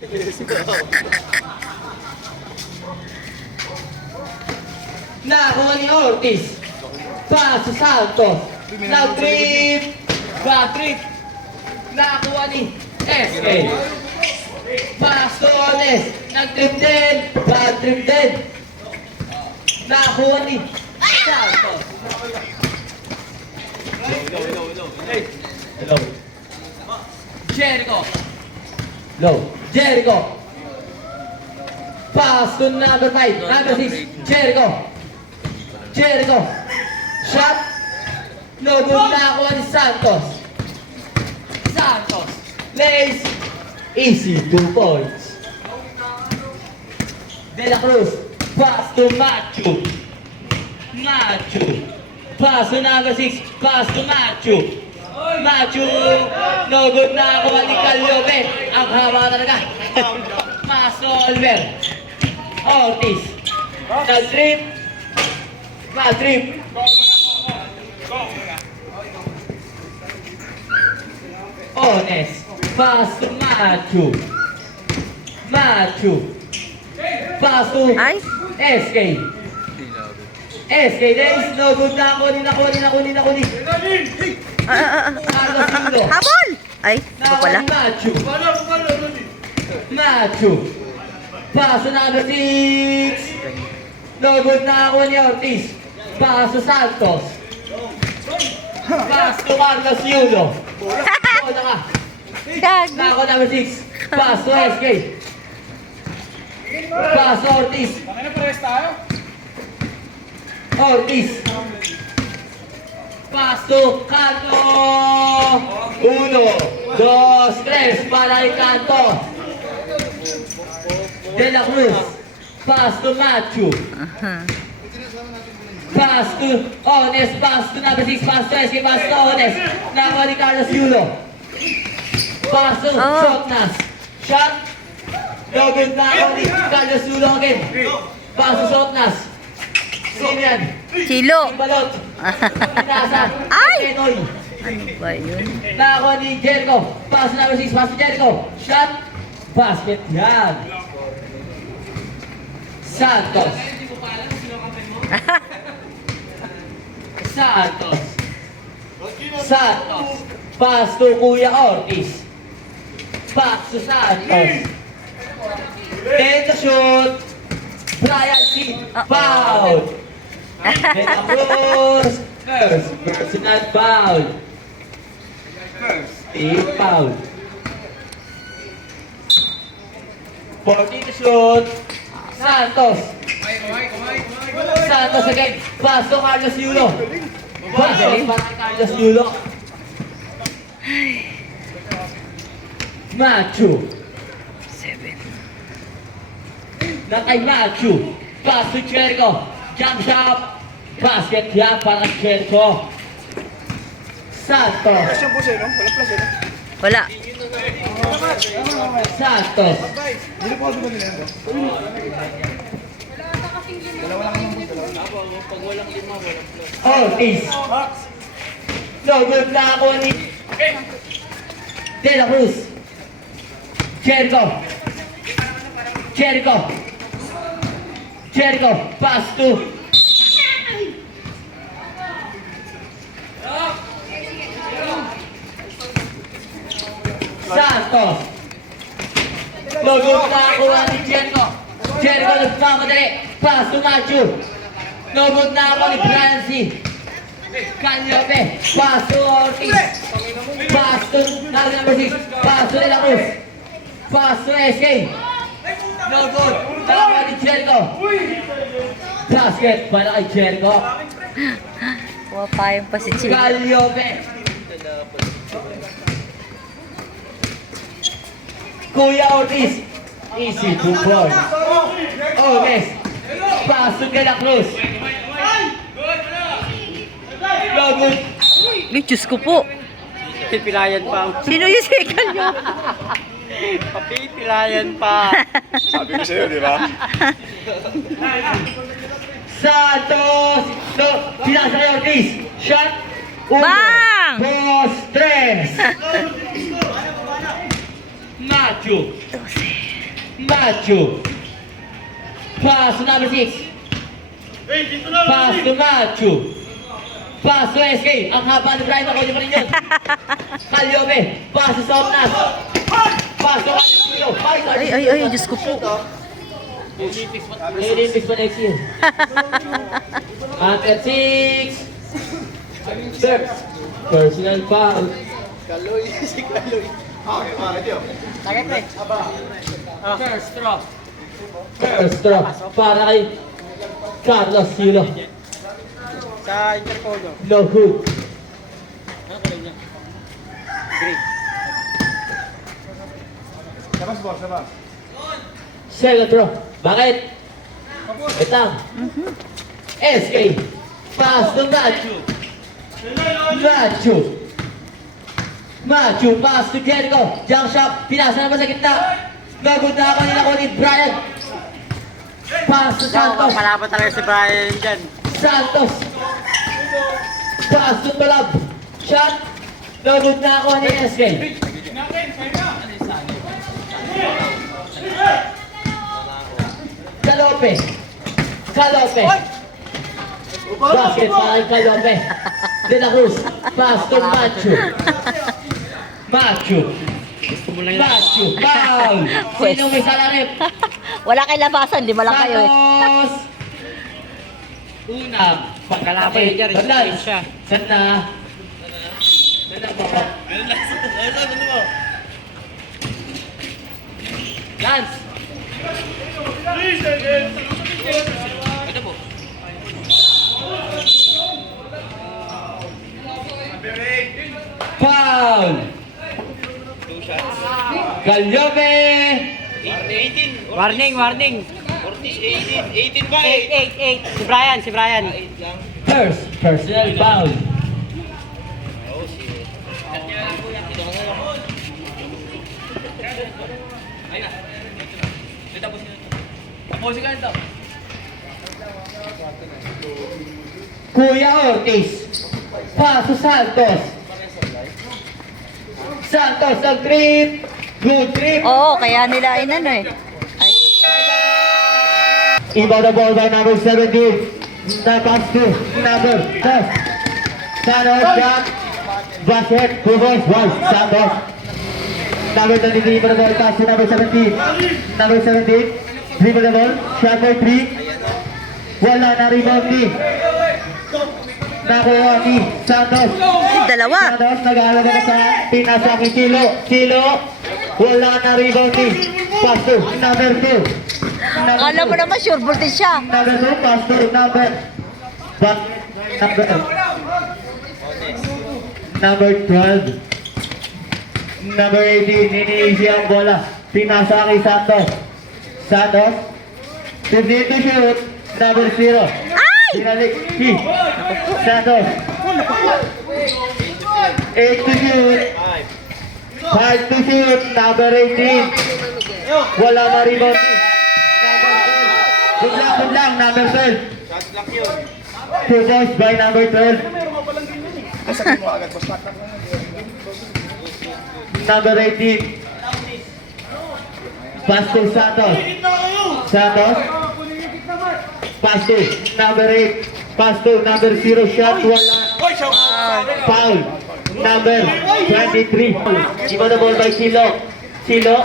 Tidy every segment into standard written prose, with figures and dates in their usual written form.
Nakuha ni Ortiz. Pass sa Santos. Nag-trip. Back-trip. Nakuha ni SK. Pass to Ones. Nag-trip din. Back-trip din. Nakuha ni Santos. Hello. Jericho. Low. Jericho. Pass to number 5. Number 6. Jericho. Jericho. Shot. No good. Nakuha ni Santos. Santos. Lays. Easy. 2 points. De La Cruz. Pass to Machu. Machu. Pass to number 6. Pass to Machu. Machu. No good. Nakuha ni Caliope. Ang haba talaga. Pass to Oliver. Ortiz. Nag-trip. Nag-trip. Ones. Pass to Machu. Machu. Pass to SK. SK days. No good. Nakunin. Habol! Ay, iba pala. Machu. Machu. Pass to number 6. No good. Nakuha ni Ortiz. Pass to Santos. Pass to Carlos Yulo. Bola ka. Nakuha number 6. Pass to SK. Pass to Ortiz. Ortiz. Pass to Canto. 1, 2, 3. Para kay Canto. De La Cruz. Pass to Machu. Pass to Ones. Pass to number 6. Pass to SK. Pass to Ones. Nakuha ni Carlos Yulo. Pass to Sotnas. Shot. No good. Nakuha ni Carlos Yulo again. Pass to Sotnas. Sino yan? Chilo. Balot. Pinasa. Ay! Penoy. Ano ba yun? Nakuha ni Jericho. Pass to number 6. Pass to Jericho. Shot. Basket. Yan. Santos. Santos. Santos. Pass to Kuya Ortiz. Pass to Santos. Then the shoot. Brian C. Foul. De La Cruz. First personal foul. Team foul. 14 to shoot. Santos. Santos again. Pass to Carlos Yulo. Pass para kay Carlos Yulo. Machu. 7. Na kay Machu. Pass to Jericho. Jump shot. Basket yan para kay Jericho. Santos. Wala. Santos. Ortiz. No good na ako ni De La Cruz. Jericho. Jericho. Jericho. Pass to Santos. No good na ako ni Jericho. Jericho nagmamadali. Pass to Machu. No good na ako ni Brian C. Caliope. Pass to Ortiz. Pass to number 6. Pass to De La Cruz. Pass to SK. No good. Tama ni Jericho. Basket para kay Jericho. Pumapayan pa si Chilo. Caliope. Kuya Ortiz. Easy 2 points. Ones. Pass to De La Cruz. No good. Ay, Diyos ko po. Pipilayan pa. Sino yung second nyo? Papipilayan pa. Sabi ko sa'yo, di ba? Santos. No. Pinasa kay Ortiz. Shot. Bang! 1, 2, 3. Machu. 12. Macho. Pass to number 6. Pass to Macho. Pass to SK. Ang haba ni Brian, ako pa rin yun. Caliope. Pass to Somnas. Pass to Caliope. Ay, Diyos ko po. Olympics pa next year. At 6. Third. Personal foul. Kaloy, si Kaloy. Okay, bakit yun? Sakit na eh. First straw. First straw. Para kay Carlos Silo. Sa Interpol, no? No hood. Ano kulay niya? Green. Labas, boss, labas. Second throw. Bakit? Itang. SK. Pass to Machu. Machu. Machu. Pass to Jericho. Jump shot. Pinasa naman sa gitna. Nagod na ako nila ko ni Brian. Pass to Santos. Palaban talaga si Brian dyan. Santos. Pass to Talab. Shot. Nagod na ako ni SK. Calope. Calope. Basket para kay Calope. De la Cruz. Pass to Machu. Machu. Machu. Foul. Sino may salarip? Wala kay labasan, di ba lang kayo eh. Santos. Una. Kalapay niya, Badlan. siya. Sana. Sana po. Lance. Foul. Caliope. Warning, warning. 18 ba? 8. Si Brian, si Brian. First personal foul. Kuya Ortiz. Paso Santos. Santos ang trip. Good trip. Oo, kaya nila inano eh. Ay. Inbound the ball by number 17. Now comes to number 10. Santos shot. Basket. 2 points. One. Santos. Number 23 for the ball. Pass to number 17. Number 17. Dribble the ball. Shot for 3. Wala na rebound ni. Nakuha ni Santos. Dalawa. Santos nag-aalaga na sa pinasa kay Chilo. Chilo. Wala na rebound ni. Pass to number 2. Akala mo naman sure voltage siya. Number 2, pass to number. Back. Number 12. Number 18, iniisi ang bola. Pinasa kay Santos. Santos. 15 to shoot. Number 0. Ay! Pinalik. Santos. 8 to shoot. 5 to shoot. Number 18. Wala na rebound. Good lang. Number 12. 2 points by number 12. Number 18. Pass to Santos. Santos. Pass to number 8. Pass to number 0. Shot. Wala. Foul. Number 23. Give the ball by Chilo. Chilo.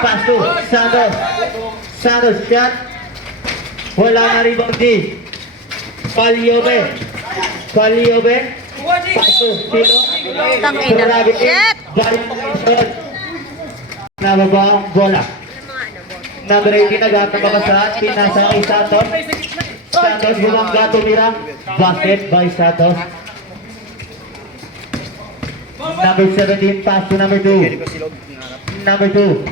Pass to Santos. Santos shot. Wala na rebound di. Caliope. Caliope. Pass to Chilo. Tangina. Shit! Nababa ang bola. Number 18 nagkakabakasan. Pinasa kay Santos. Santos bumangga tumira. Basket by Santos. Number 17 pass to number 2. Number 2.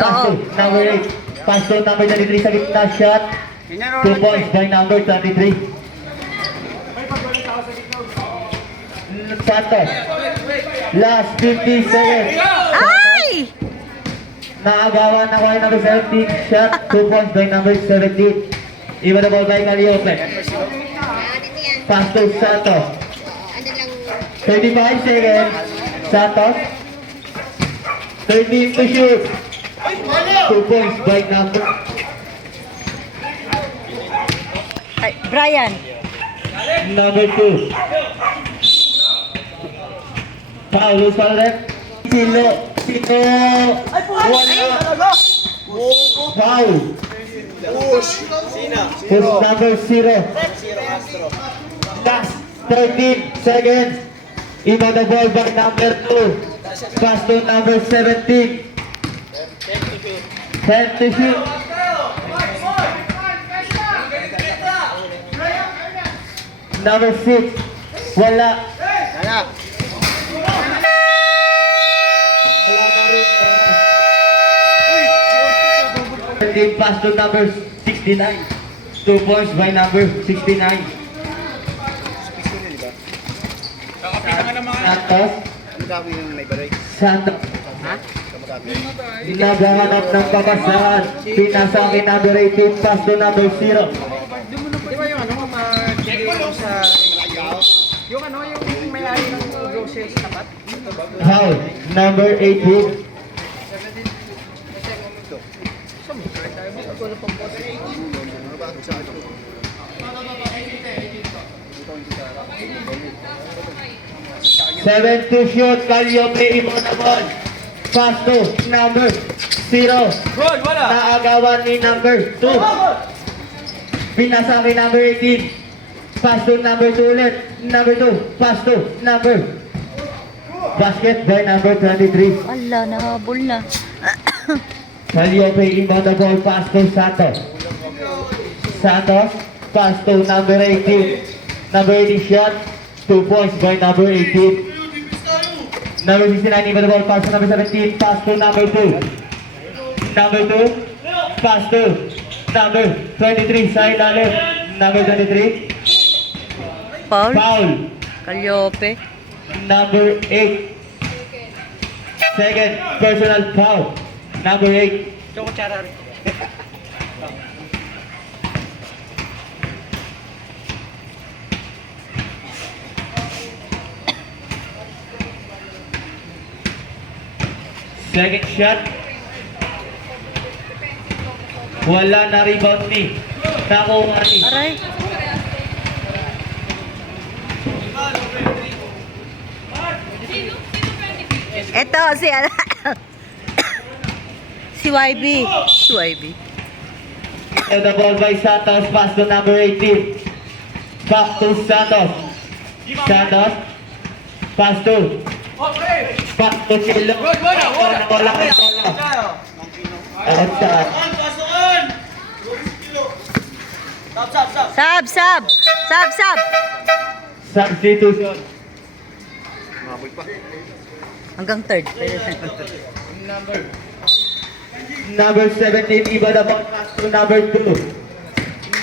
Pass to number 8. Pass to number 23 sa gitna shot. 2 points by number 23. Santos. Last 50 seconds. Ay! Naagawan na kay number 17 shot. 2 points by number 17. Iba the ball by Caliope. Pass to Santos. 35 seconds. Santos. 13 to shoot. 2 points by number. Ay, Brian. Number 2. Foul, who's foul ref? Sino? Wala. Foul. Sina. Who's number 0? Zero Castro. Last 13 seconds. Iba the ball by number 2. Pass to number 17. 10 to shoot. Number 6. Wala. Wala. Wala na rin. 17 pass to number 69. 2 points by number 69. Santos. Ano gagawin yung may baray? Santos. Ano gagawin? Naghahanap ng papasahan. Pinasa kay number 18. Pass to number 0. Di ba yung ano, yung sa... Yung ano, yung may-ari ng grocery sa tapat? Foul. Number 18. Ano ba? Sa ito. 7 to shoot. Calliope ibon na ball. Pass to number 0. Goal! Wala! Naagawan ni number 2. Pinasa kay number 18. Pass to number 2 ulit. Number 2. Pass to number. Basket by number 23. Ala, nahabol na. Calliope inbound the ball. Pass to Santos. Santos. Pass to number 18. Number 18 shot. 2 points by number 18. Number 69 inbound the ball. Pass to number 17. Pass to number 2. Number 2. Pass to number 23. Sa ilalim. Number 23. Paul. Foul. Calliope. Number 8. Second personal foul. Number 8. Choco Chara rin. Second shot. Wala na rebound ni. Nakuha ni. Aray. Ito, si si YB. Si YB. The ball by Santos. Pass to number 18. Back to Santos. Santos. Pass to. Back to Kilo. Wala. Outside. Stop! Sab. Substitution. Mabul pa. Hanggang third. Number 17. Iba the ball. Pass to number 2.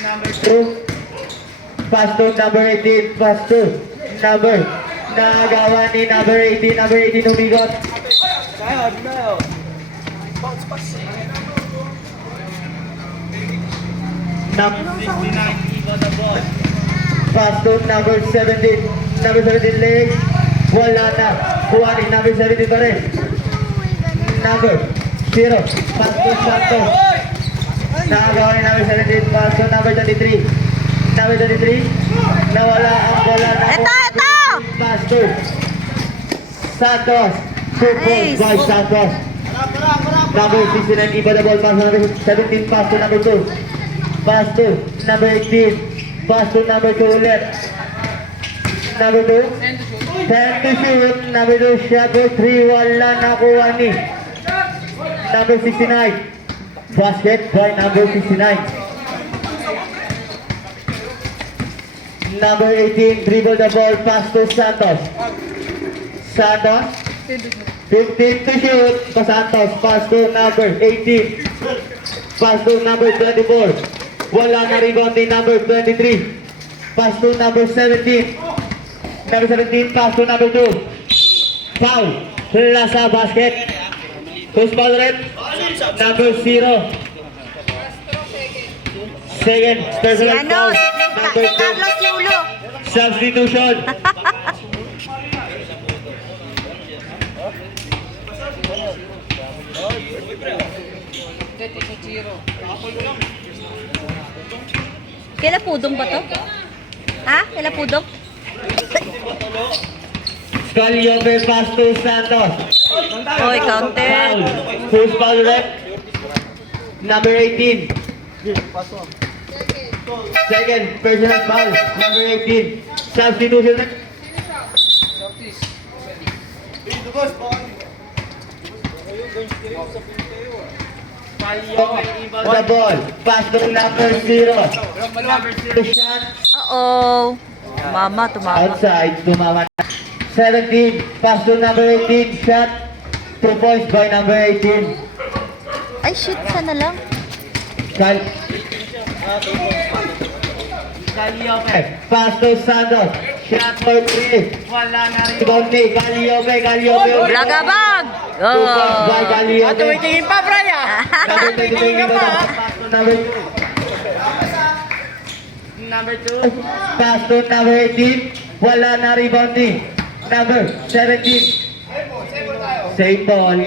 Number 2. Pass to number 18. Pass to number. Nagawa ni number 18. Number 18 umigot. Tayo. Number 69. Iba the ball. Pass to number 17. Number 17 legs. Wala na. Kuha ni number 17 pa rin. Number 0. Pass to Santos. Nakagawa ni number 17. Pass to number 23. Number 23. Nawala ang bola. Ito! Pass to Santos. 2 points by Santos. Number 69. Iba the ball. Pass to number 17. Pass to number 2. Pass to number 18. Pass to number 2 ulit. Number 2. 10 to shoot. Number 2 shot for 3. Wala nakuha ni number 69. Basket by number 69. Number 18. Dribble the ball. Pass to Santos. Santos. 15 to shoot. Pa Santos. Pass to number 18. Pass to number 24. Wala na rebound ni number 23. Pass to number 17. Number 17, pass to number 2. Foul. Lasa basket. Who's foul rep? Number 0. Second, Si personal ano, foul. si Number 2. Carlos Yulo. Substitution. Kailan pudong ba to? Ha? Kailan pudong? Caliope pass to Santos. Oy, counted. Foul. Who's foul rep? Number 18. Second, personal foul. Number 18. Substitution. The ball. Pass to number 0. Number 0 shot. Uh-oh. Mama, tumama. Outside. Tumama. 17. Pass to number 18. Shot. 2 points by number 18. Ay, shit, sana lang. Caliope. Pass to Santos. Shot for 3. Wala na rin. Caliope. Blagabag! 2 points by Oh. Caliope. Tumitingin pa, Brian. Number 2. Tumitingin ka pa, ha? Pass to number 2. Number 2. Pass to number 18. Wala na rebounding. Number 17. Same ball.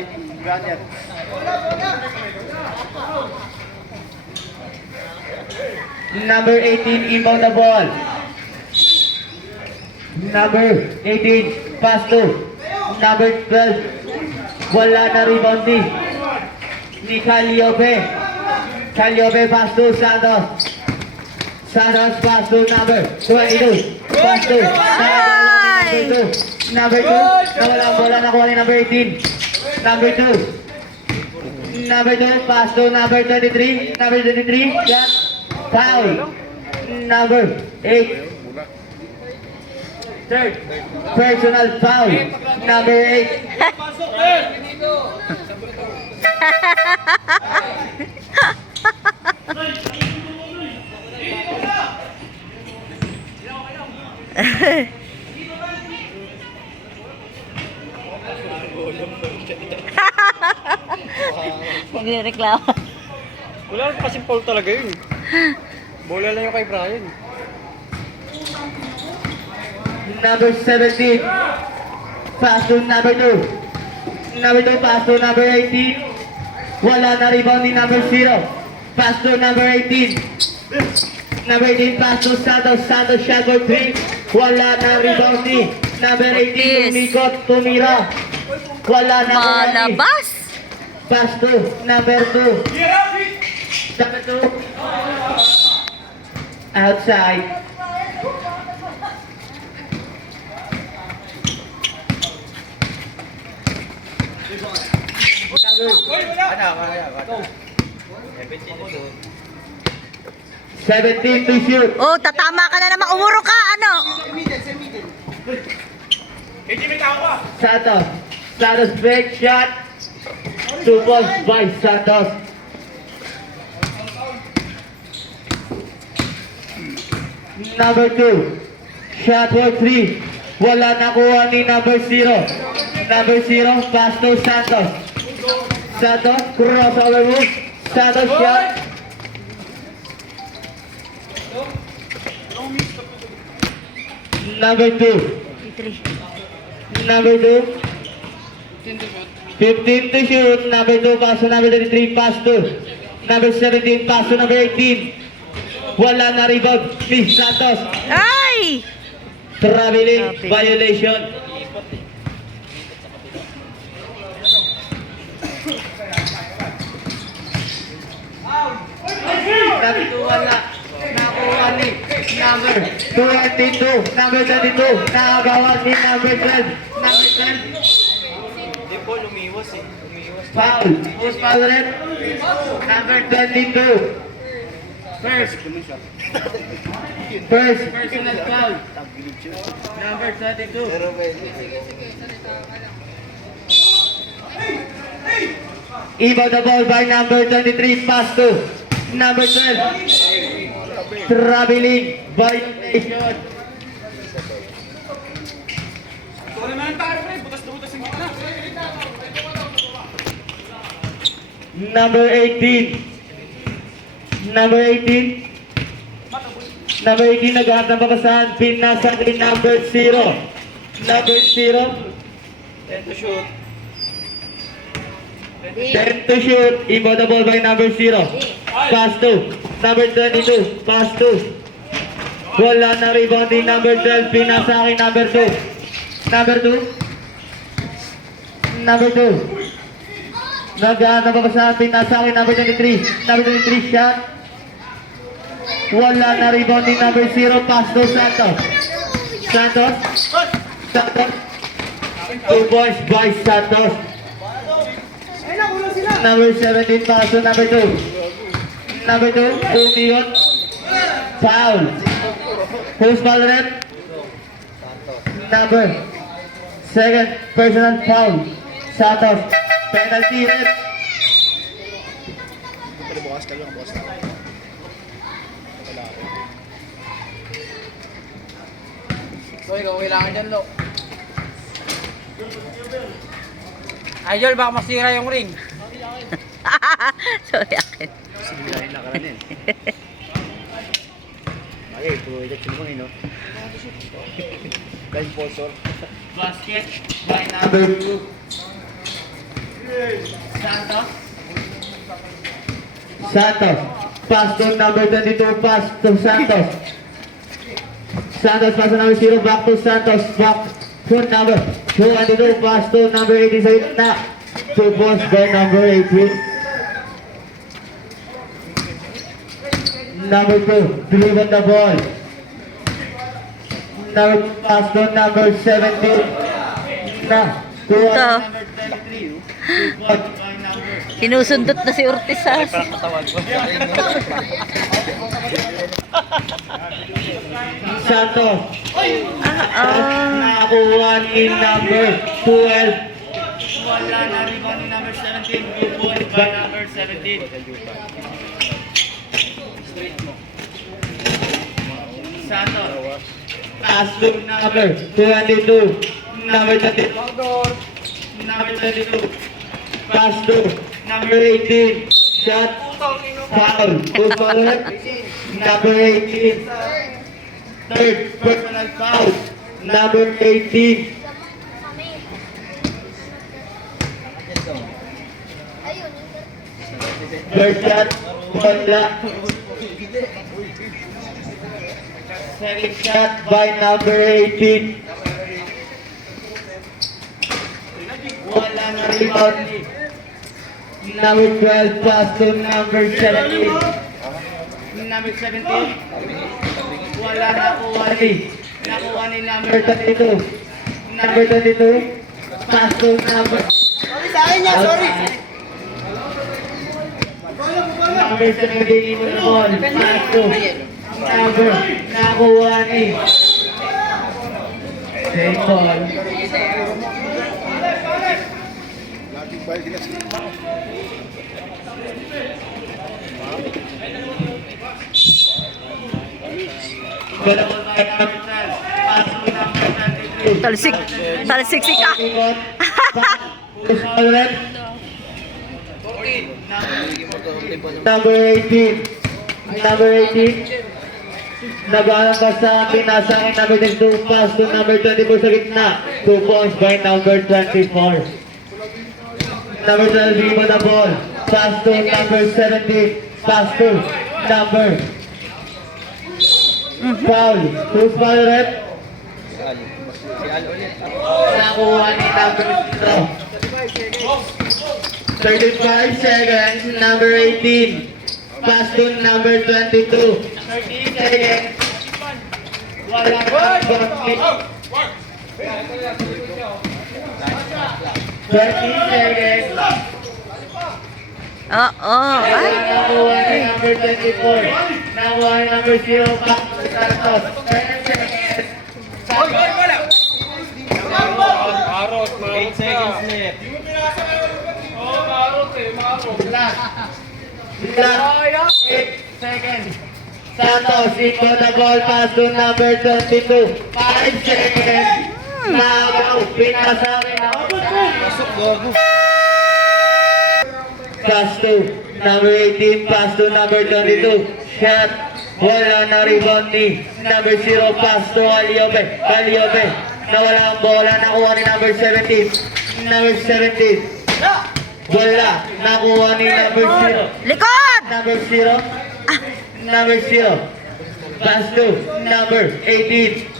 Number 18, inbound the ball. Number 18, pass to. Number 12, wala na rebounding. Ni Caliope. Caliope pass to Santos. Santos pass to number 22. Pass to. Ay! Number 2. Nawala ang bola, nakuha ni number 18. Number 2. Number 2, pass to number 23. Number 23, shot. Foul. Number 8. Third. Personal foul. Number 8. Nagre-reklamo. Wala kasing foul talaga yun. Bola lang yung kay Brian. Number 17. Pass to number 2. Number 2, pass to number 18. Wala na rebound ni number 0. Pass to number 18. Number 18, pass to Santos. Santos shot for 3. Wala na rebound ni number 18. Umikot, tumira. Wala na rebound. Malabas! Pass to number 2. Number 2. Outside. Number 17 to shoot. Oh, tatama ka na naman. Umuro ka, ano? Santos. Santos break shot. 2 balls by Santos. Number 2. Shot for 3. Wala nakuha ni number 0. Number 0, pass to Santos. Santos, crossover move. Santos shot. Number 2. Number 2. 15 to shoot. Number 2, pass to number 33, pass to. Number 17, pass to number 18. Wala na rebound. Miss Santos. Ay! Traveling violation. Number 2, wala. Nakuha ni number 22. Number 22. Nakagawa ni number 12. Number 12. Hindi po, lumiwas eh. Lumiwas. Foul. Who's foul red? Number 22. First. First. Personal foul. Number 22. Iba the ball by number 23. Pass to number 12. Traveling violation. Number 18. Number 18. Number 18 naghahanap ng papasahan. Pinasa ni number 0. Number 0. 10 to shoot. 10 to shoot. Inbound the ball by number 0. Pass to number 22. Pass to. Wala na rebounding number 12. Pinasa akin number 2. Number 2. Number 2. Nababasa pinasa akin number 23. Number 23 shot. Wala na rebounding number 0. Pass to Santos. Santos. Santos. 2 points by Santos. Number 17 pass to number 2. Number 2. Tumiyot. Foul. Who's foul rep? Number. Second personal foul. Santos. Penalty rep. So, ikaw kailangan dyan, Lo. Idol, baka masira yung ring. Sorry, akin. Ay, puro ito sila no? Dahil sponsor. Basket by number 2. Santos. Santos. Pass to number 22. Pass to Santos. Santos pass to number 0. Back to Santos. Back to number 22. Pass to number 18 sa gitna. 2 points by number 18. Number 2, deliver the ball. Now pass to number 17. Na, to Ito. number 23. Sinusundot na si Ortiz sa Santos. Ah, Nakakuha ni number 12. Wala na rebound ni number 17. 2 points by number 17. Santos. Pass to number 22. Number 22. Number 22. Pass to number 18. Shot. Foul. Who's foul? Number 18. Third personal foul. Number 18. First shot. Wala. Second shot by number 18. Wala na rebound. Number 12 pass to number 17. Number 17. Wala na kuha ni. Nakuha ni number 32. Number 32. Pass to number. Sorry sa akin niya, sorry. Number 17 mo na ball. Pass to number. Nakuha ni. Same ball. Wala ko na number 12. Pass to number 23. talsik. Talsik si Ka. Number 18. Number 18. Nagalang ka sa akin, nasa akin number 22, pass to number 24 sa gitna. 2 points by number 24. Number 12, give the ball. Pass to number 17. Pass to number. Foul. Who's foul rep? Nakuha ni number 0. 35 seconds, number 18. Pass to number 22. 30 seconds. Wala na basket. 30 seconds. Oo. Ay. Nakuha ni number 24. Nakuha ni number 0. Back to Santos. 10 seconds. Marot, 8 seconds left. Last 8 seconds. Santos, inbound the ball, pass to number 22. 5 seconds. Nagaw, pinasa rin ako. Pass to number 18, pass to number 22. Shot, wala na rebound ni number 0, pass to Aliobe. Aliobe, nawala ang bola, nakuha ni number 17. Number 17. Wala. Nakuha ni number 0. Likod! Number 0. Number 0. Pass to number 18.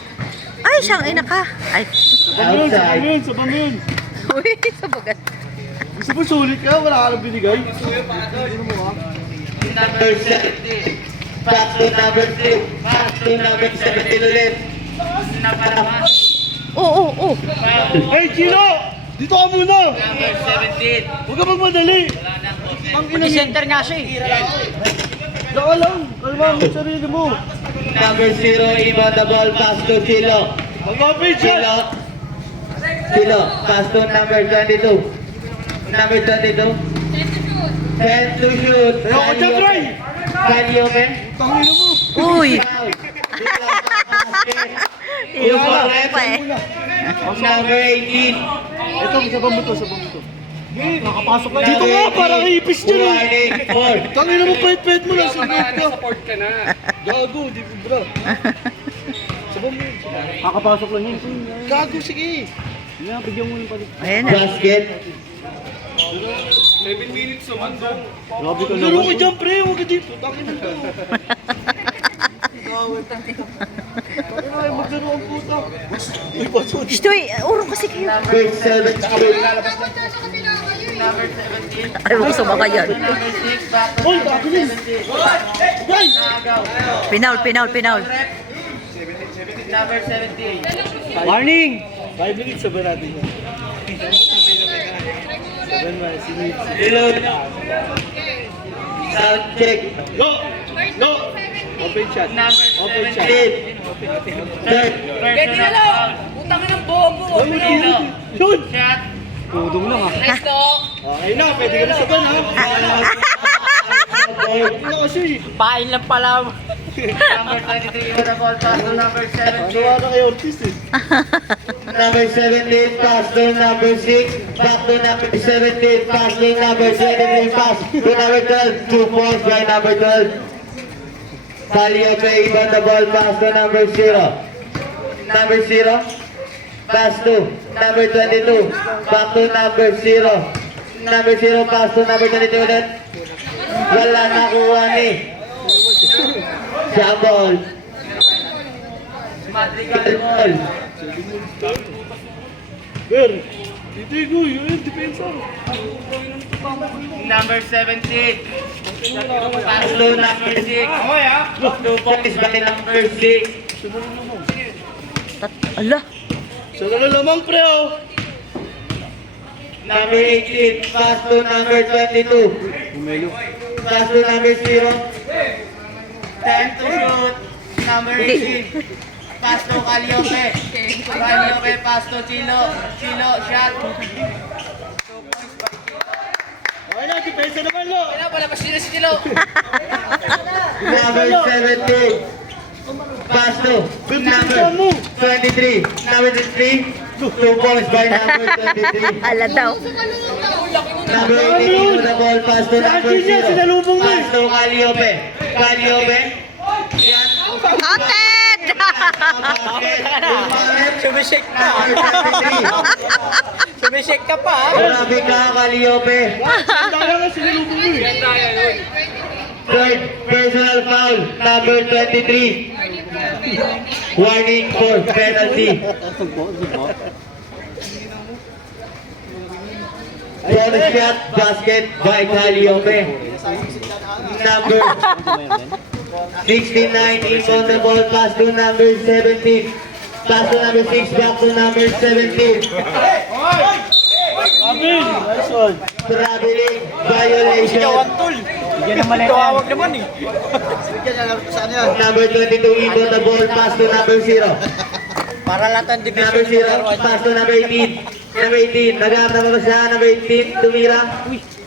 Ay, siyang ina ka. Ay. Outside. Sabang yun. Uy, sabagat. Gusto mo sulit ka? Wala ka lang binigay. Number 17. Pass to number 3. Pass to number 17 ulit. Oo, oo. Hey, Chino! Dito ka muna! Number 17. Huwag ka magmadali! Ang ina center nga siya eh. Daka lang! Kalma mo yung sarili mo! Number 0, Ivan the ball, pass to Chilo. Mag-open siya! Chilo. Chilo, pass to number 22. Number 22. 10 to shoot. Ayaw ka dyan, Troy! Kaliope. Tangina mo! Uy. Foul. Iwan pa eh. Number 18. Ito, sabang mo to, sabang mo to. Nakapasok lang. Dito nga, parang ipis dyan eh. Warning for Tangina mo, pait-pait mo lang. Support ka na. Gago, di ko bro. Sabang mo. Nakapasok lang yun. Gago, sige. Nga, bigyan mo ng palik. Ayan na. basket. 7 minutes naman doon. Grabe ka naman. Laro ka dyan, pre. Huwag ka dito. Tangina mo. Tangina ay maglaro ang puta. Uy, pasok. Stoy, urong kasi kayo. Number 17. Ay, huwag sumaka yan. Uy, gago din. Uy! Pinaul, pinaul, pinaul. Number 17. Warning! 5 minutes sabi natin yan. Sabi mo, sinip. Reload. Sound check. Go! Go! Open shot. Number Open shot. 17. Third. Personal. Utang ng bobo. Yun! Shot. Tudong lang ah. Nice to. Okay na, pwede ka na saban ha. Hindi na kasi. Pain lang pala. Number 23 with the ball pass to number 17. Nawa na kay Ortiz eh. Number 17 pass to number 6. Back to number 17 pass to number 23 pass to number 12. 2 points by number 12. Caliope even the ball pass to number 0. Number 0 pass to number 22. Back to number 0. Number 0 pass to number 22 ulit. Wala nakuha ni Jambol. Madrigal ball. Ber, dito yung defensor. Number 17. Pass to number 6. 2 points by number 6. Ala. Sa lamang pre oh. Number 18. Pass to number 22. Pass to number 0. 10 to shoot. Number 18. Pass to Caliope. Caliope pass to Chilo. Chilo shot. Okay na, depensa naman lo. Kaya pala pa sila si Tilo. Number 17. Pass to number 23. Number 23. 2 points by number 23. Ala daw. Number 18 with the ball pass to number 0. Sinalubong mo Pass to Caliope. Caliope. Shot. Counted! Sumishake ka. Sumishake ka pa. Grabe ka, Caliope. Dala nga sinalubong mo eh. Third personal foul, number 23. Warning for penalty. Bonus shot, basket by Caliope. Number 69, inbound the ball, pass to number 17. Pass to number 6, back to number 17. Amin! Nice one. Traveling violation. Yan naman ito. Tawag naman eh. Number 22, inbound the ball, pass to number 0. Para lahat ang Number 0, pass to number 18. Number 18, nag-aarap naman siya. Number 18, tumira.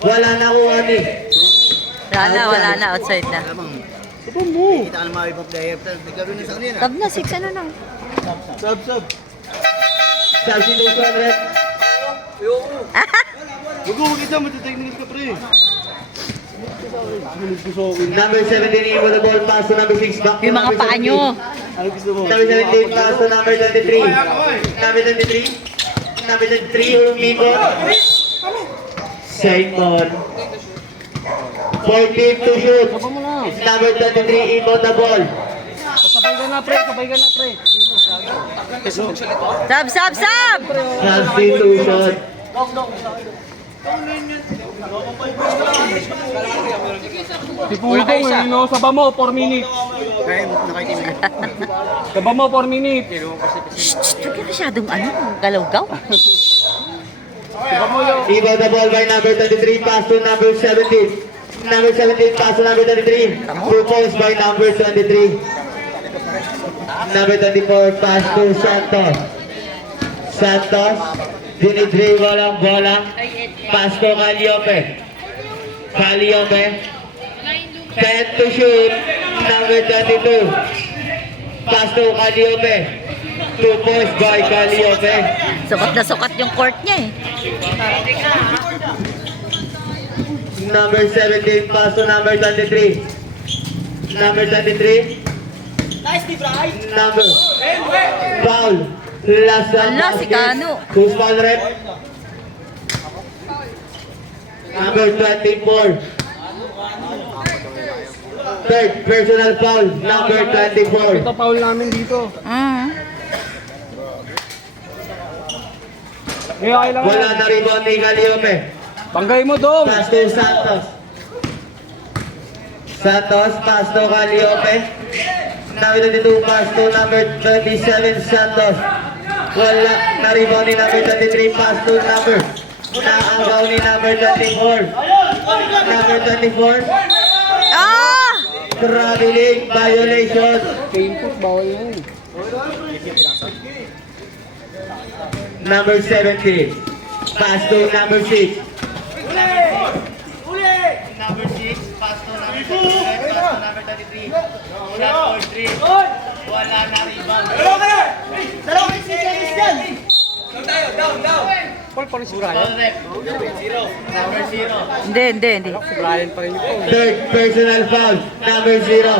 Wala na kuha ni. Wala na, outside na. Ito mo. Tab na, 6 ano nang. Sab, sab. Substitution rep. Huwag kita, matitechnical ka pre. Number 17, in with the ball, pass to number 6. Back to Yung mga number paa 17. nyo. Ano gusto mo? Number 17, pass to number 23. Number 23. Number 23, umikot. Same ball. 14 to shoot. Number 23, inbound the ball. Sabay ka na, pre. Sabay ka na, pre. Sab! Substitution. Si Pudong, eh, no? Saba mo, 4 minutes. Saba mo, 4 minutes. Huwag ka masyadong galaw-gaw. Saba mo yung... Inbound the ball by number 23, pass to number 17. Number 17, pass to number 23. 2 points by number 23. Number 24, pass to Santos. Santos, dinidribble ang bola. Pass to Calliope. Calliope. 10 to shoot. Number 22. Pass to Calliope. 2 points by Calliope. Sukat na sukat yung court niya eh. Number 17, pass to number 23. Number 23. Number. Foul. Last one. Ala, si Kano. Who's foul rep? Number 24. Third personal foul. Number 24. Ito, foul namin dito. Eh, okay lang. Wala na rebound ni Calliope. Banggay mo, Dom. Pass to Santos. Santos, pass to Calliope. Number 22, pass to number 27, Santos. Wala na rebound ni number 23, pass to number. Naagaw ni number 24. Number 24, Ah! traveling violation. Input, bawal yan. Number 17, pass to number 6. Number 6, pass to number 23, pass to number 33. Shot for 3. Wala na rebound. Paul, paano si Brian? Number 0. Hindi. Si Brian pa rin yung Paul. Third personal foul, number 0.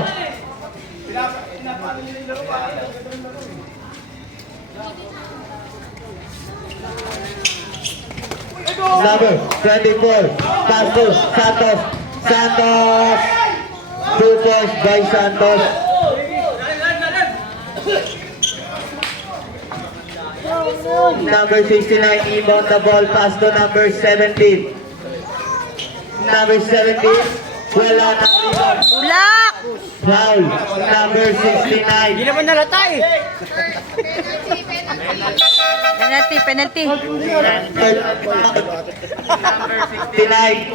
Number 24, pass to Santos. Santos, 2 points by Santos. Number 69, inbound the ball, pass to number 17. Number 17, wala na rebound. Black! Foul, number 69. Hindi naman nalata eh. Penalty. Number 69.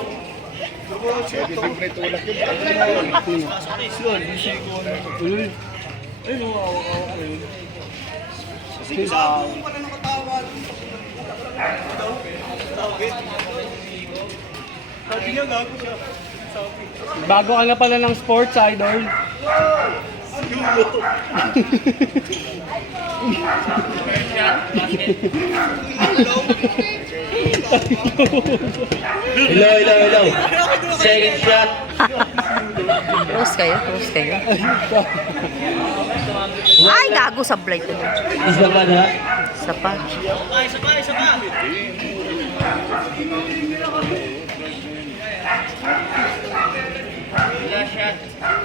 Bago ka na pala ng sports, idol. Hello. Second shot. Close kayo. Ay, gago sa blight. Isa pa na. Isa pa.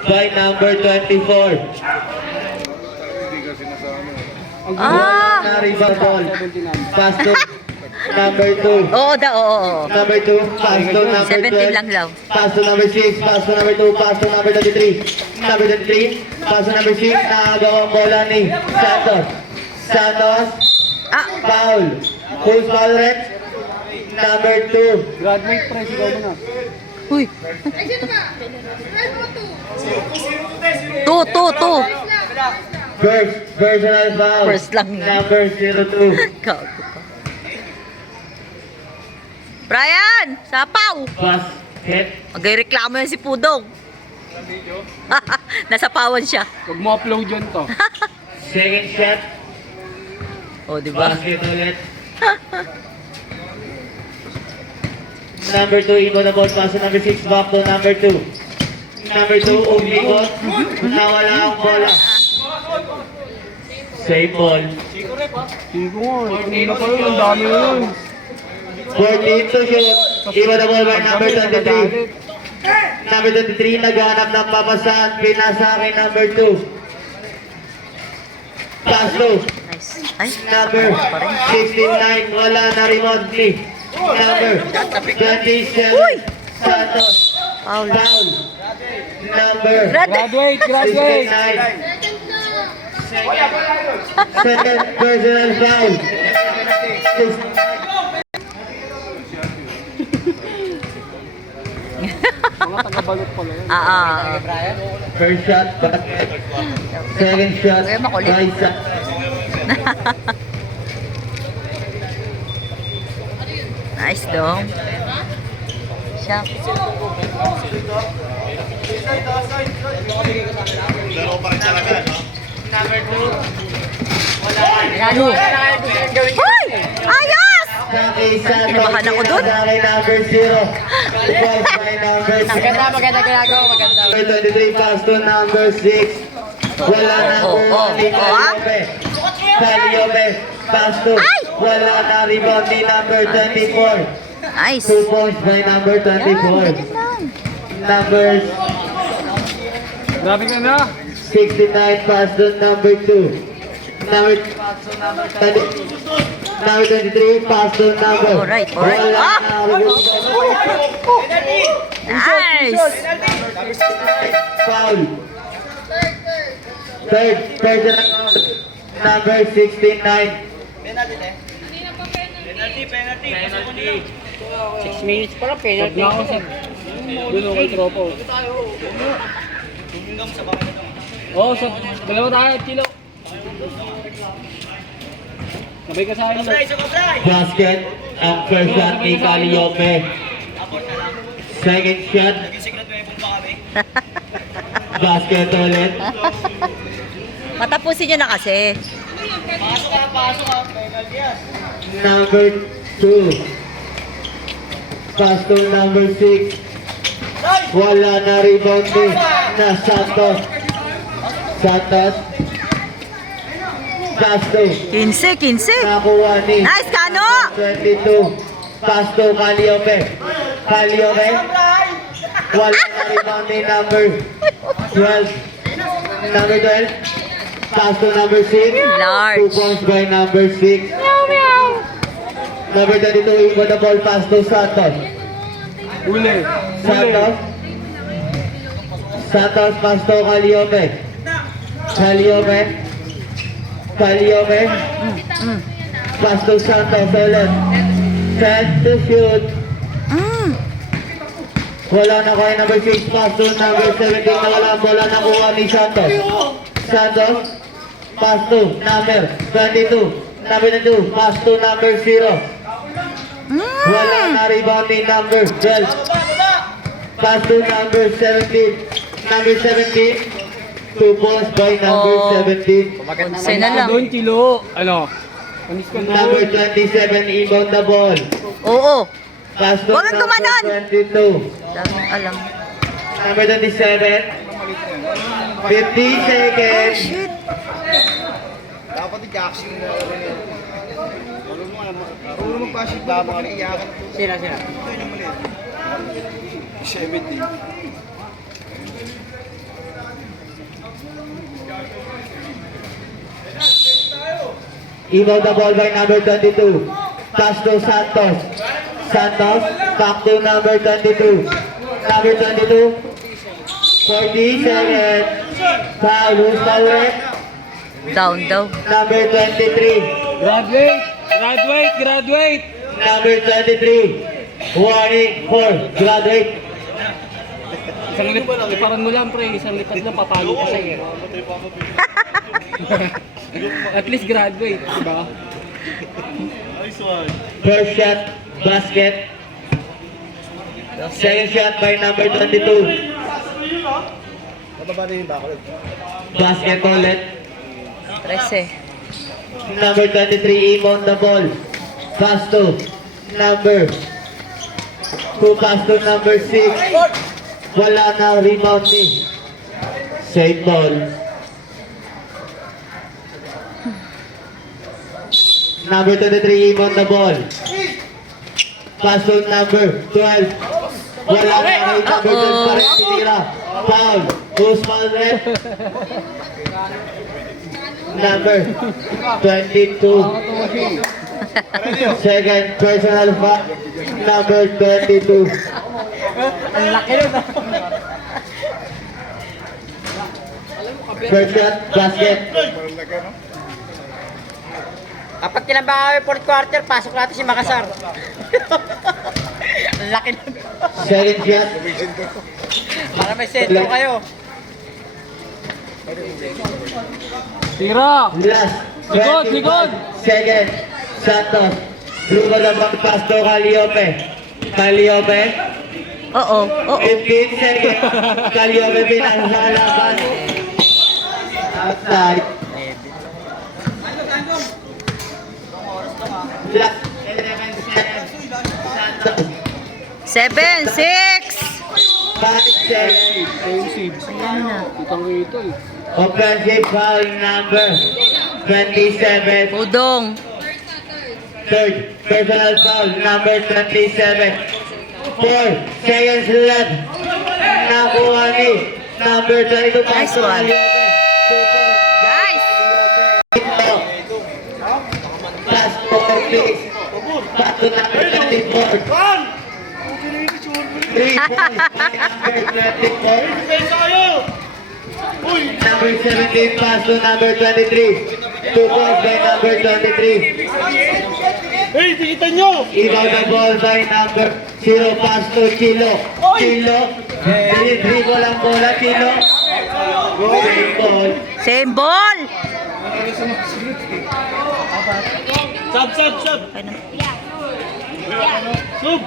By number 24. Ah! Na rebound ball. Pass to number 2. Oo. Number 2, pass to number 17 lang 12. daw. Pass to number 6, pass to number 2, pass to number 23. Number 23, pass to number 6, nakagawa ang bola ni Santos. Santos, Ah! foul. Who's foul red? Number 2. Graduate, pre. Sigaw mo na. Uy! Two. First personal foul. First lang yun. Number 02. Gago ka. Brian! Sapaw! Pass, hit. Magreklamo yan si Pudong. Nasapawan siya. Huwag mo upload yun to. Second shot. O, di ba? Basket ulit. Number 2, inbound the ball, pass to number 6, back to number 2. Number 2, umikot. Nawala ang bola. Save ball. Hindi ko nga. Kanina pa yun. Ang dami yun. 14 to shoot. Iwan the ball by number 23. Number 23, naghahanap ng papasahan. Pinasa kay number 2. Pass to. Nice. Ay, Number 69, wala na Rimonti. Number 27, Santos. foul. Foul. Number Graduate, 69. Second personal foul. First shot, basket. Second shot, Kuya, makulit. Raisa. Nice dong. Siya. Hoy! Ayos! Kaki Santos. Kinabahan ako dun. Kay number 0. Pass by number 6. Maganda ginagawa, maganda. Number 23, pass to number 6. Wala na Oh, oh, ni oh, ah. Caliope. Pass to. Ay! Wala na rebound ni number 24. Nice. 2 points by number Yan, 24. ganyan lang. Number Grabe ka na. 69, pass to number 2. Number 23, pass to number. Alright. Wala Ah! na rebound. Nice. Foul. Third personal foul. Number 69. 6 minutes para penalty. Doon ako kay tropo. Oo, so, dalawa tayo, kilo. Sabay ka sa akin. Basket. Ang first shot ni Caliope. Second shot. Basket ulit. Patapusin nyo na kasi. Number 2. Pass to number 6. Wala na rebound ni na Santos. Santos. Pass to. 15. Nakuha ni Nice, Kano! 22. Pass to Caliope. Caliope. Wala na rebound ni number 12. Number 12. Pass to number 6. Large. 2 points by number 6. Number 32, iba the ball pass to Santos. Uli. Santos. Santos pass to Caliope. Caliope. Caliope. Pass to Santos ulit. Set to shoot. Wala na kay number 6. Pass to number 17 na wala ang bola na kuha ni Santos. Santos. Pass to number 22. Number 22. Pass to number 0. Wala na rebound ni number 12. Pass to number 17. Number 17. 2 points by number Oh. 17. Konse na lang. Doon, kilo. Ano? Panis ka na. Number 27. Inbound the ball. Oo. Pass to Huwag kang number tumanon. 22. Daming alam. Number 27. 50 seconds. Shit. Dapat i-action na rin yun. Marunong mag-passing ba mga iyakan? Sila. 70. Inbound the ball by number 22. Pass to Santos. Santos. Back to number 22. Number 22. 40 seconds. Foul. Who's foul red? Down daw. Number 23. Graduate. Number 23. Warning for graduate. Isang liparan mo lang, pre. Isang lipad lang, papalo ka sa'yo. At least graduate, diba? First shot, basket. Second shot by number 22. Mababa na yung bakulit. Basket ulit. 13. Number 23, inbound the ball. Pass to number 2, pass to number 6. Wala na rebound ni. Save ball. Number 23, inbound the ball. Pass to number 12. Wala na kay number 12 pa rin tinira. Foul. Usman red. Number 22. Second personal foul. Number 22. First shot, basket. Kapag tinamba kami fourth quarter, pasok natin si Makasar. Ang laki na. Second shot. Para may sentro kayo. Tira! Last. Ligod, 25 ligod. Second. Santos. Blue ka na pass to Calliope. Calliope. Oo, oo. 15 seconds. Calliope pinasa sa kalaban. Outside. Last. 11 seconds. Santos. 7, 6. 5 seconds. Ayan na. Kitang-kita eh. Offensive foul number 27. Pudong. Third personal foul number 27. 4 seconds left. Nakuha ni number 22. Nice one. Guys. Pass to Ortiz. Pass to number 24. 3 points by number 24. Number 17 pass to number 23. 2 points by number 23. Hey, tikitan nyo! Ibaw na ball by number 0 pass to Chilo. Chilo. Dribble ang bola, Chilo. Same ball. Same ball. Sub! Ano? Sub!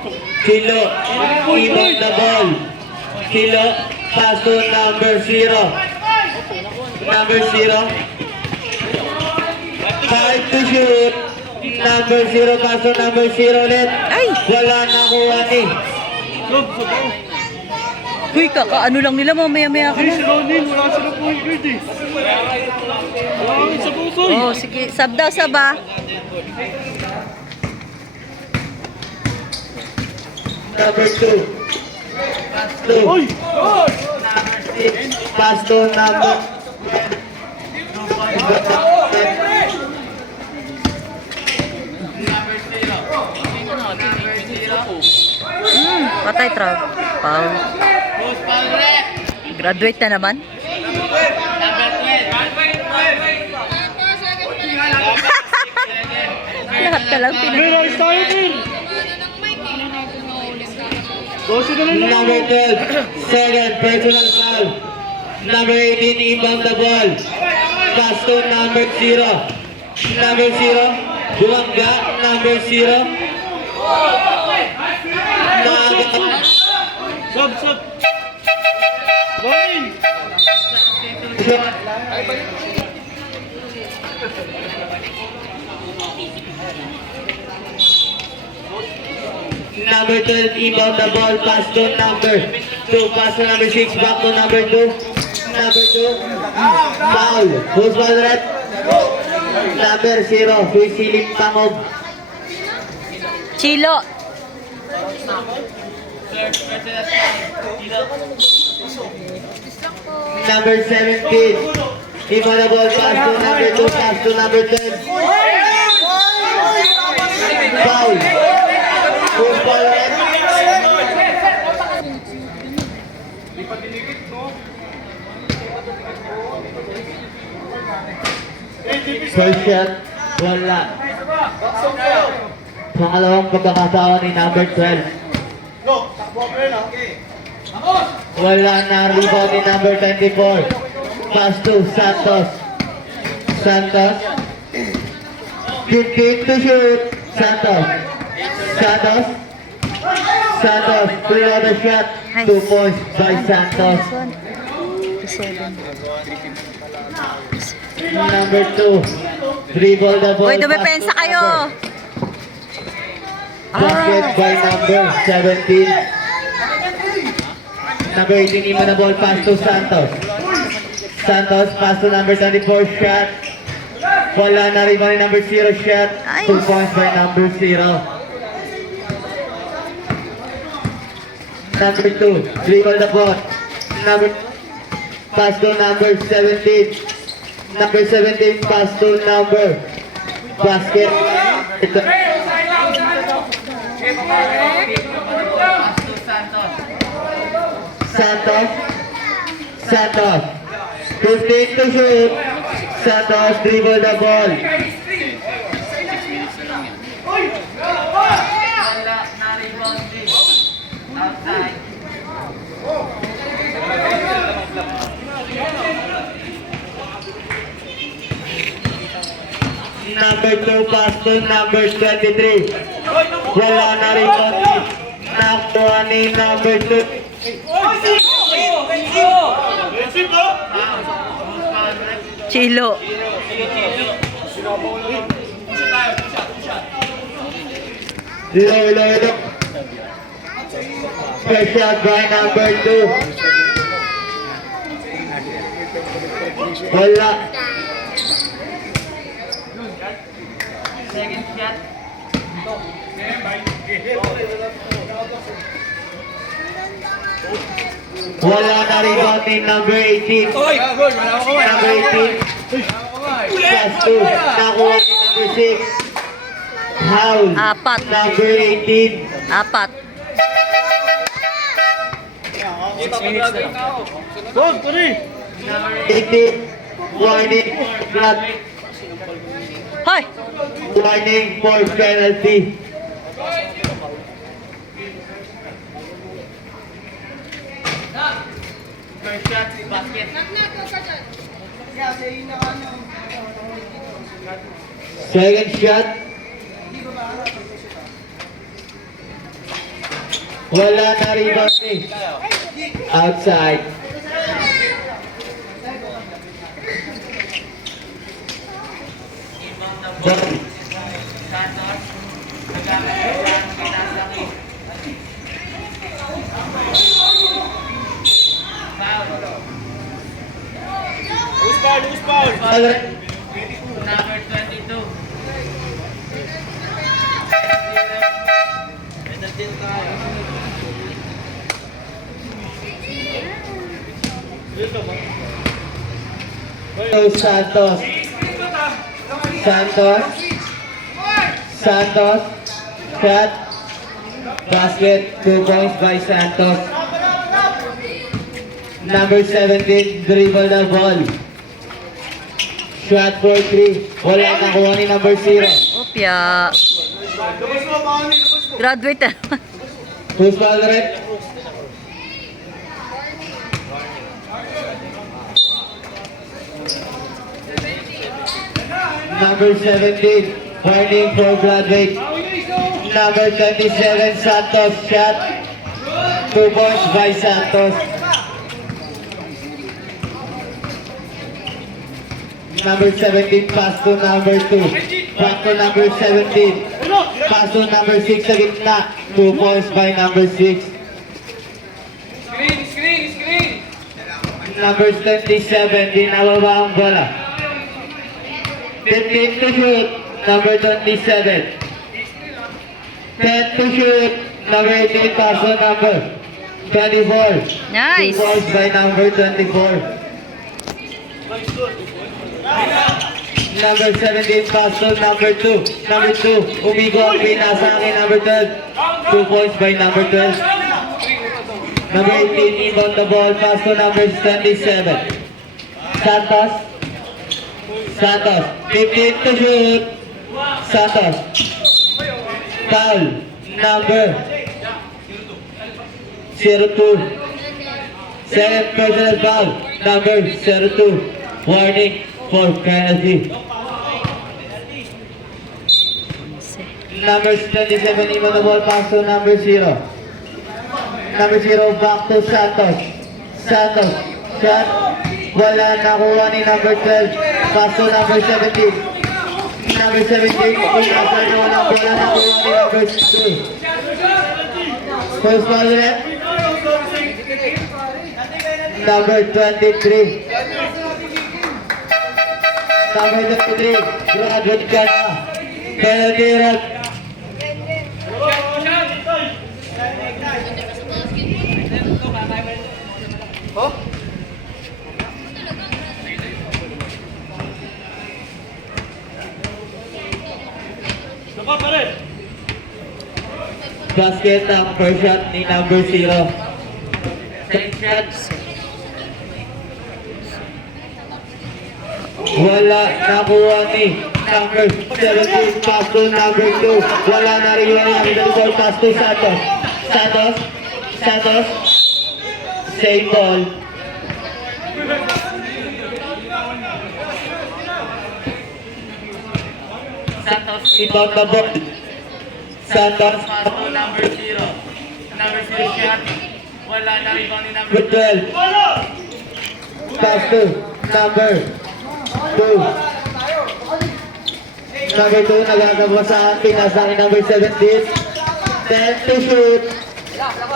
Chilo. Ibaw na ball. Chilo. Pass to number 0. Number 0. 5 to shoot. Number 0 pass to number 0 ulit. Ay! Wala nakuha ni. Uy, kakaano lang nila, mamaya-maya ka Hey, na. si Ronin, wala silang point guard eh. Wala kami sa puso eh. Oh, sige. Sub daw, sub ah. Number 2. Pass to. Oy! Number 6. Pass to number 12. Patay, Trav. Foul. Graduate na naman. Lahat na lang May pinag... rice tayo din! 12 na lang Number 12, second personal foul. Number 18, inbound the ball. Pass to number 0. Number 0, Buwangga. Number 0. Sub! Ronin! Number 12, inbound the ball. Pass to number 2. Pass to number 6. Back to number 2. Number 2. Foul. Who's foul red? Number 0. Suisilip Pangob. Chilo. Number 17. Inbound the ball. Pass to number 2. Pass to number 10. Foul. Who's foul red? First shot, wala. Pangalawang pagkakataon ni number 12. Wala na rebound ni number 24. Pass to Santos. Santos. 15 to shoot. Santos. Pull out the shot. 2 points by Santos. This one. 7. Number 2. Dribble the ball. Uy, dumipensa kayo. Basket by number 17. Number 18, Ima the ball, pass to Santos. Santos, pass to number 24, shot. Wala na rin ni number 0, shot. 2 points by number 0. number 2, dribble the ball. Pass to number 17. Number 17, pass to number basket. Santos. 15 to shoot. Santos dribble the ball. Number 2 pass to number 23. Wala na rin konti. Nakuha ni number 2. Chilo. Low. First shot by number 2. Wala. Second shot. Wala na rebound ni number 18. Number 18. Plus 2. Nakuha ni number 6. Howl. Apat. Number 18. Apat. Goal, pare! 18. Warning. Flat. Hoy! Warning for penalty. First shot, basket. Second shot. Wala na rebound eh. Outside. Who's foul? Number 22. Santos. Shot. Basket. 2 points by Santos. Number 17, dribble the ball. Shot for 3. Wala nakuha ni number 0. Opya. Graduate na. Who's foul rin? Number 17, warning for graduate. Number 27, Santos shot. 2 points by Santos. Number 17, pass to number 2. Back to number 17. Pass to number 6 sa gitna. 2 points by number 6. Screen! Number 27, di nababa ang bola. 15 to shoot, number 27. 10 to shoot, number 18, pass to number 24. Nice. 2 points by number 24. Number 17, pass to number 2. Number 2, umigo ang pinasa akin, number 12. 2 points by number 12. Number 18, inbound the ball, pass to number 27. Santos. 15 to shoot. Santos. Foul. Number 02. Second personal foul. Number 02. Warning for penalty. Number 27, inbound the ball, pass to number 0. Number 0, back to Santos. Shot. Wala nakuha ni number 12. Pass to number 17. Number 17, pinasa na walang bola, nakuha ni number 2. First ball ulit. Number 23. Number 23, graduate ka na. Penalty run. Basket ng first shot ni number 0. Second shot. Wala nakuha ni number 17, pass to number 2. Wala na rin yung ball, pass to Santos. Santos. Save ball. Santos inbound the ball. Santos pass to number 0. Number 0 shot. Wala na rin ni number 12. Pass to number 2. Number 2 nagagawasan, pinasa ni number 17. 10 to shoot.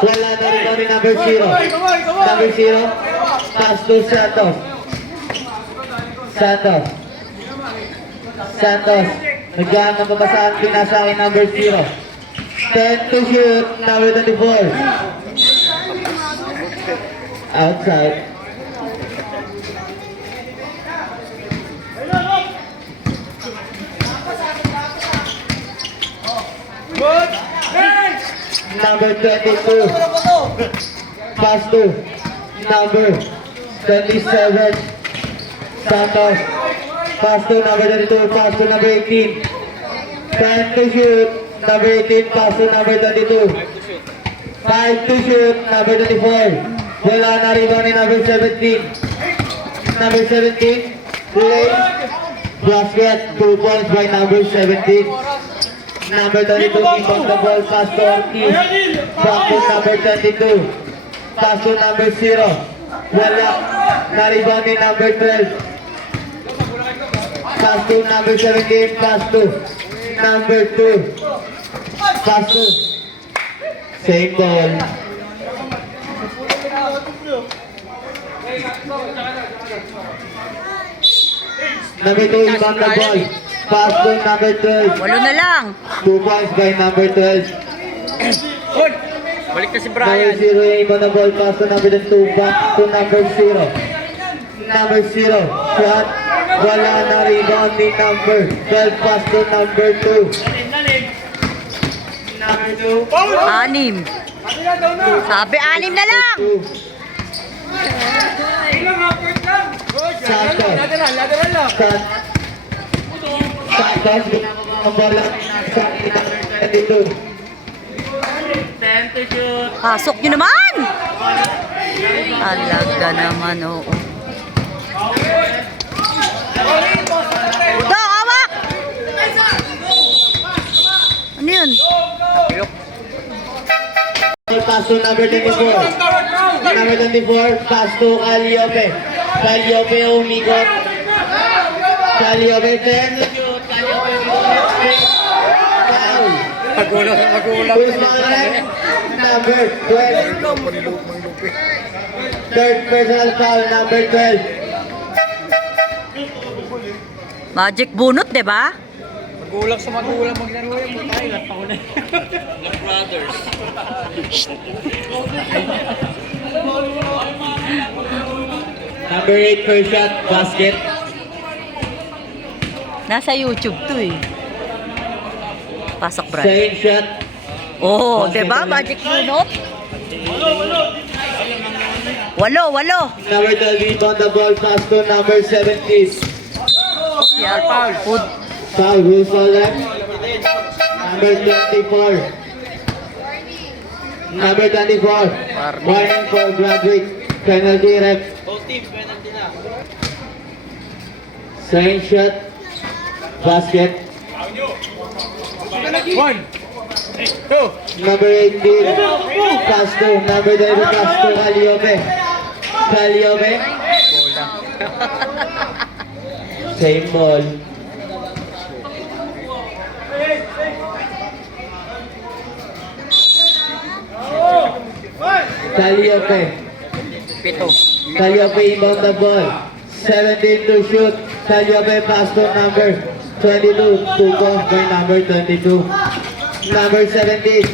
Wala na rin ni number 0. Number 0, pass to Santos. Santos. Nagagawasan, pinasa ni number 0. 10 to shoot, number 24. Outside. Number 22. Pass to number 27. Santos. Pass to number 22. Pass to number 18. 10 to shoot. Number 18. Pass to number 22. 5 to shoot. Number 24. Wala na rebound ni number 17. Number 17. Play. Basket. 2 points by number 17. Number 22, inbound the ball, pass to Ortiz. Back to number 22. Pass to number 0. Wala. Na-rebound ni number 12. Pass to number 17. Pass to number 2. Pass to. Same ball. Number 2, inbound the ball. Pass to number 12. Walo na lang. 2 points by number 12. Balik na si Number Brian. 0 yung iba na ball. Pass to number 2. Back to number 0. Number 0. Shot. Wala na rebound ni number 12. Pass to number 2. Number 2. 6. Sabi 6 na lang. 2. Santos. Lateral lang. Santos. Ang bola sa number 22. 10 to shoot. Pasok nyo naman. Talaga naman, oo. Go, hawak! Ano yun? Pass to number 24. Number 24, pass to Calliope. Calliope umikot. Calliope 10 to shoot. Calliope foul. Magulang. Who's on that? Number 12. Third personal foul, number 12. Magic bunot, di ba? Magulang sa magulang maglaro yung tayo. Lahat pa ko na. Number 8, first shot, basket. Nasa YouTube to eh. Pasok, Brad. Second shot, Oh, di ba? Magic bunot. 8. number 12, rebound the ball, pass to number 17. Food. Foul, who's on that? Number 24. Number 24. Warning for Bradwick. Penalty ref. Second shot. Basket. 1, 2. Number 18. Pass to. Number 11. Pass to Calliope. Calliope. Same ball. Calliope. 7. Calliope inbound the ball. 17 to shoot. Calliope pass to number 22. 2 points by number 22. Number 17.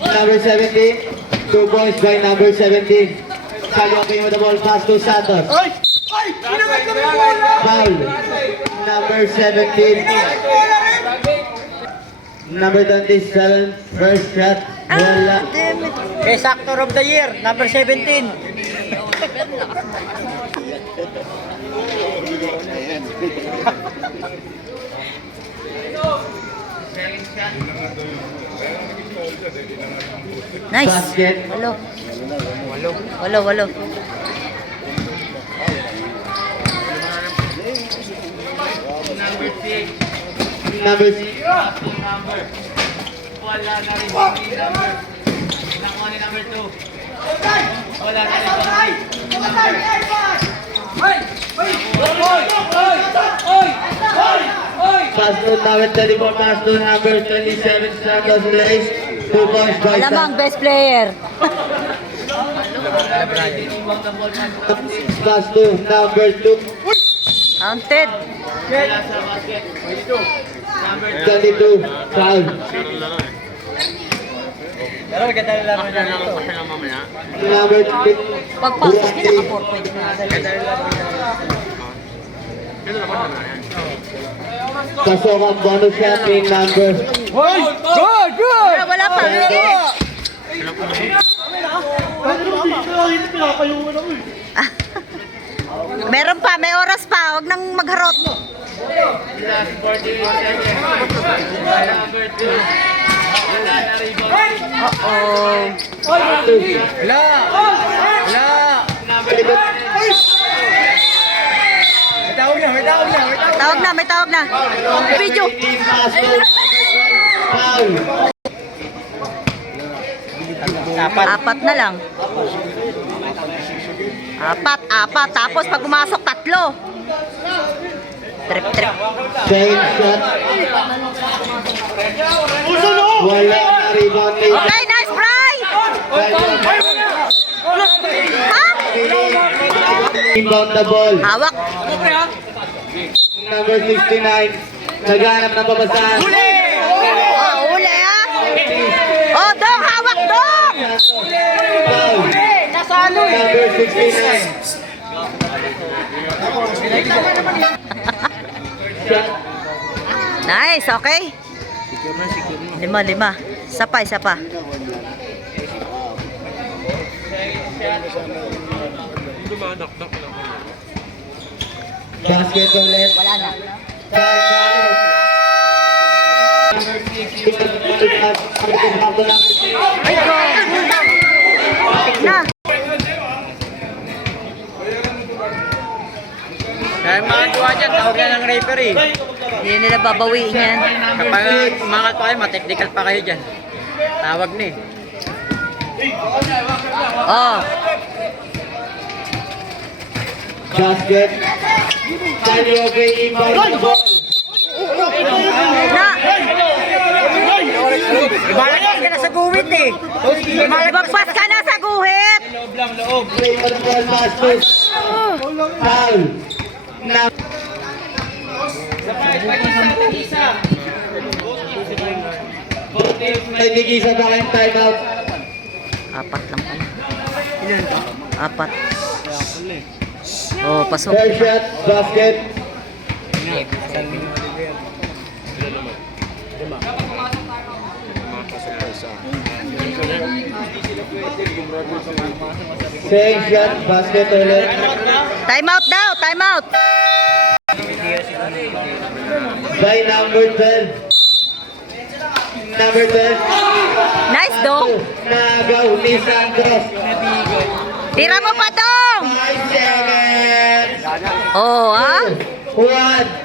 Number 17. 2 points by number 17. Calliope with the ball pass to Santos. Foul. Number 17. Number 27, first shot. Wala. Damn it. Best Actor of the Year, number 17. Nice. Basket. Walo. Number 6. Wala na rin hindi number. Nakuha ni number 2. Wala na rin Pass to number 34, pass to number 27, Santos Reyes. 2 points by Alamang best player. Pass to number 2, Counted. 22, foul. Pero maganda na lang na ito. Number 3, Pagpasok niya, naka 4 points na agad. pasok ang bonus shot in number. Wala pa. Sige. Ah. Meron pa, may oras pa. Huwag nang magharot. Uh-oh. May tawag na. Video. Pass to foul. Apat na lang. Apat. Tapos pag pumasok, 3. Trip. Second shot. Wala na rebound ni Okay, nice, Bry! Ha? Rebound the ball. Hawak. Number 69. Naghanap ng pabasahan. Oh, uli ah. Oh, Dong, hawak, Dong! Foul. Number 69. Shot. Nice, okay. 5. Isa pa. Basket ulit. Wala na. Ay, go. Na. Kaya mga gawa dyan, tawag na ng referee. Hindi nila babawiin yan. Kapag umangat pa kayo, ma-technical pa kayo dyan. Tawag na eh. Oh. Basket. Kalyope inbound the ball. Na. Ibalagpas ka na sa guwit eh. Magpas ka na sa guhit. Play for the ball, pass to. Foul. Now, may tigisa ba kayong timeout? 4 lang pala. 4. Oh, pasok. First shot, basket. Second shot, basket ulit. Time out daw, time out. By number 12. Number 12. Nice, Dong. Nagaw ni Santos. Tira mo pa, Dong. 5 seconds. Oh, ah. 1.